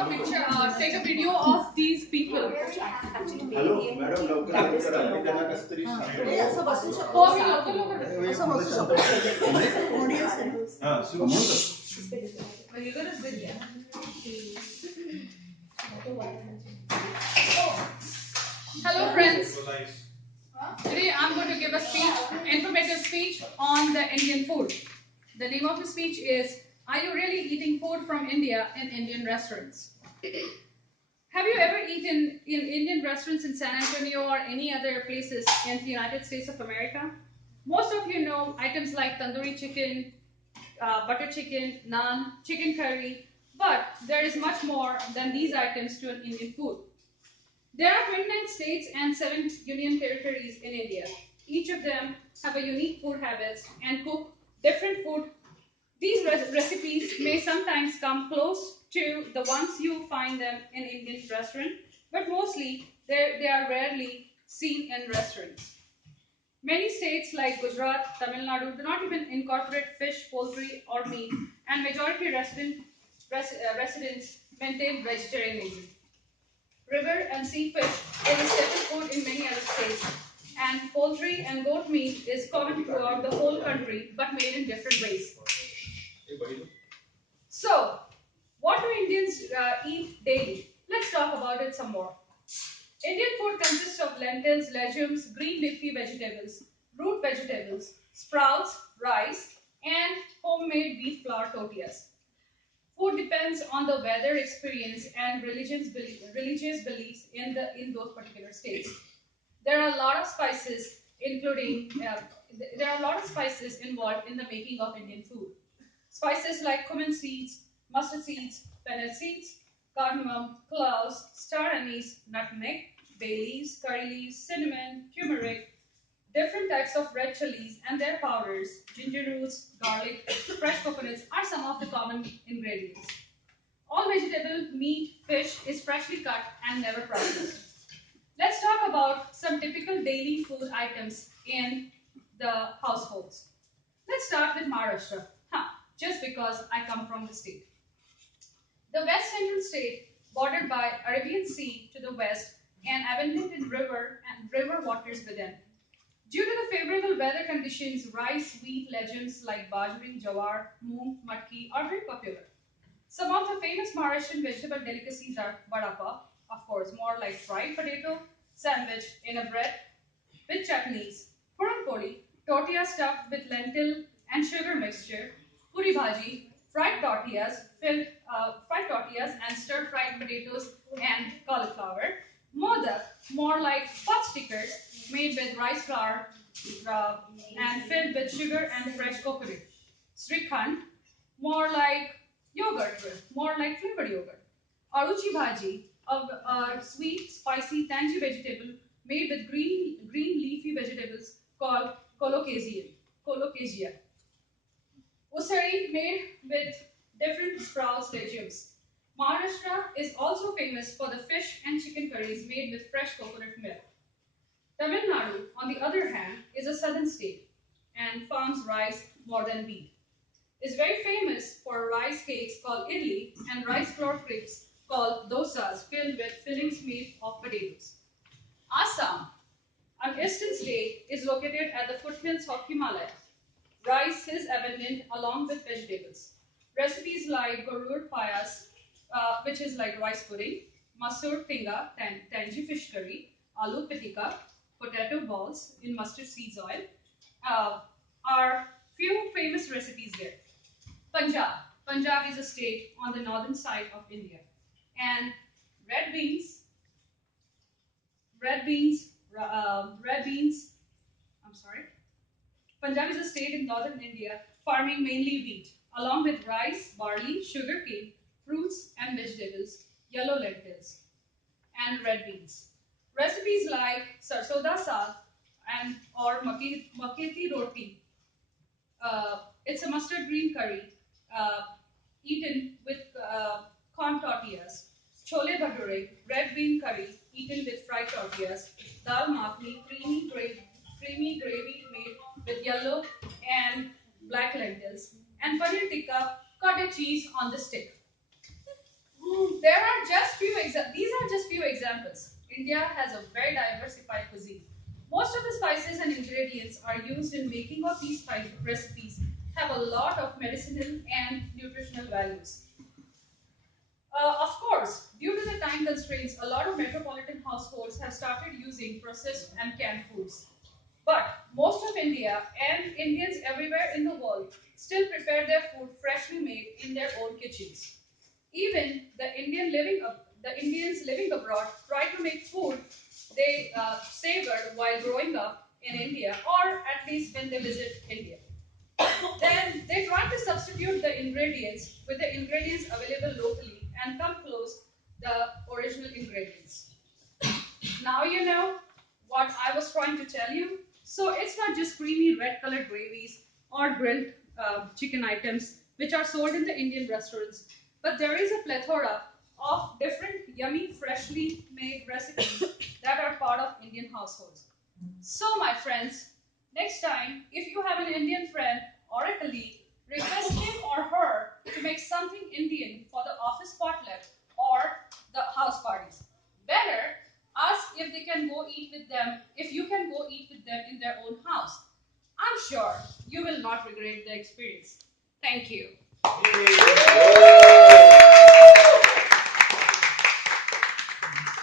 a picture, take a video of these people. Hello, madam. Hello friends. Today I'm going to give a speech, informative speech on the Indian food. The name of the speech is, are you really eating food from India in Indian restaurants? Have you ever eaten in Indian restaurants in San Antonio or any other places in the United States of America? Most of you know items like tandoori chicken, butter chicken, naan, chicken curry, but there is much more than these items to an Indian food. There are 29 states and 7 union territories in India. Each of them have a unique food habits and cook different food. These recipes may sometimes come close to the ones you find them in Indian restaurant, but mostly they are rarely seen in restaurants. Many states like Gujarat, Tamil Nadu do not even incorporate fish, poultry, or meat, and majority residents maintain vegetarianism. River and sea fish is a staple food in many other states, and poultry and goat meat is common throughout the whole country, but made in different ways. So, what do Indians eat daily? Let's talk about it some more. Indian food consists of lentils, legumes, green leafy vegetables, root vegetables, sprouts, rice, and homemade wheat flour tortillas. Food depends on the weather experience and religious beliefs in those particular states. There are a lot of spices, involved in the making of Indian food. Spices like cumin seeds, mustard seeds, fennel seeds, cardamom, cloves, star anise, nutmeg, bay leaves, curry leaves, cinnamon, turmeric, different types of red chilies and their powders, ginger roots, garlic, fresh coconuts are some of the common ingredients. All vegetable, meat, fish is freshly cut and never processed. Let's talk about some typical daily food items in the households. Let's start with Maharashtra, just because I come from the state. The west central state, bordered by Arabian Sea to the west and abundant in river waters within. Due to the favorable weather conditions, rice, wheat, legumes like bajri, jawar, moong, matki are very popular. Some of the famous Maharashtrian vegetable delicacies are vada pav, of course, more like fried potato sandwich in a bread with chutneys, puran poli, tortilla stuffed with lentil and sugar mixture, puri bhaji, fried tortillas and stir-fried potatoes and cauliflower, modak, more like pot stickers made with rice flour and filled with sugar and fresh coconut. Srikhand, more like yogurt, more like flavored yogurt. Aruchi bhaji, a sweet, spicy, tangy vegetable made with green leafy vegetables called colocasia. Usari made with different sprouts legumes. Maharashtra is also famous for the fish and chicken curries made with fresh coconut milk. Tamil Nadu, on the other hand, is a southern state and farms rice more than wheat. Is very famous for rice cakes called idli and rice flour crepes called dosas filled with fillings made of potatoes. Assam, an eastern state, is located at the foothills of Himalaya. Rice is abundant along with vegetables. Recipes like Gorur Payas, which is like rice pudding, Masur Tinga, tangy fish curry, Aloo Pitika, potato balls in mustard seeds oil, are few famous recipes there. Punjab. Punjab is a state on the northern side of India. And red beans, red beans, red beans, I'm sorry. Punjab is a state in northern India farming mainly wheat, along with rice, barley, sugarcane, fruits and vegetables, yellow lentils, and red beans. Recipes like sarson da saag and or maketi roti. It's a mustard green curry uh, eaten with corn tortillas. Chole bhature, red bean curry eaten with fried tortillas. Dal makhni, creamy gravy made with yellow and black lentils. And paneer tikka, cottage cheese on the stick. These are just few examples. India has a very diversified cuisine. Most of the spices and ingredients are used in making of these recipes have a lot of medicinal and nutritional values. Of course, due to the time constraints, a lot of metropolitan households have started using processed and canned foods. But most of India and Indians everywhere in the world still prepare their food freshly made in their own kitchens. Even the Indians living abroad try to make food they savored while growing up in India, or at least when they visit India. Then they try to substitute the ingredients with the ingredients available locally and come close the original ingredients. Now you know what I was trying to tell you. So it's not just creamy red colored gravies or grilled chicken items which are sold in the Indian restaurants, but there is a plethora of different yummy, freshly made recipes that are part of Indian households. So, my friends, next time if you have an Indian friend or a colleague, request him or her to make something Indian for the office potluck or the house parties. Better ask if they can go eat with them, if you can go eat with them in their own house. I'm sure you will not regret the experience. Thank you.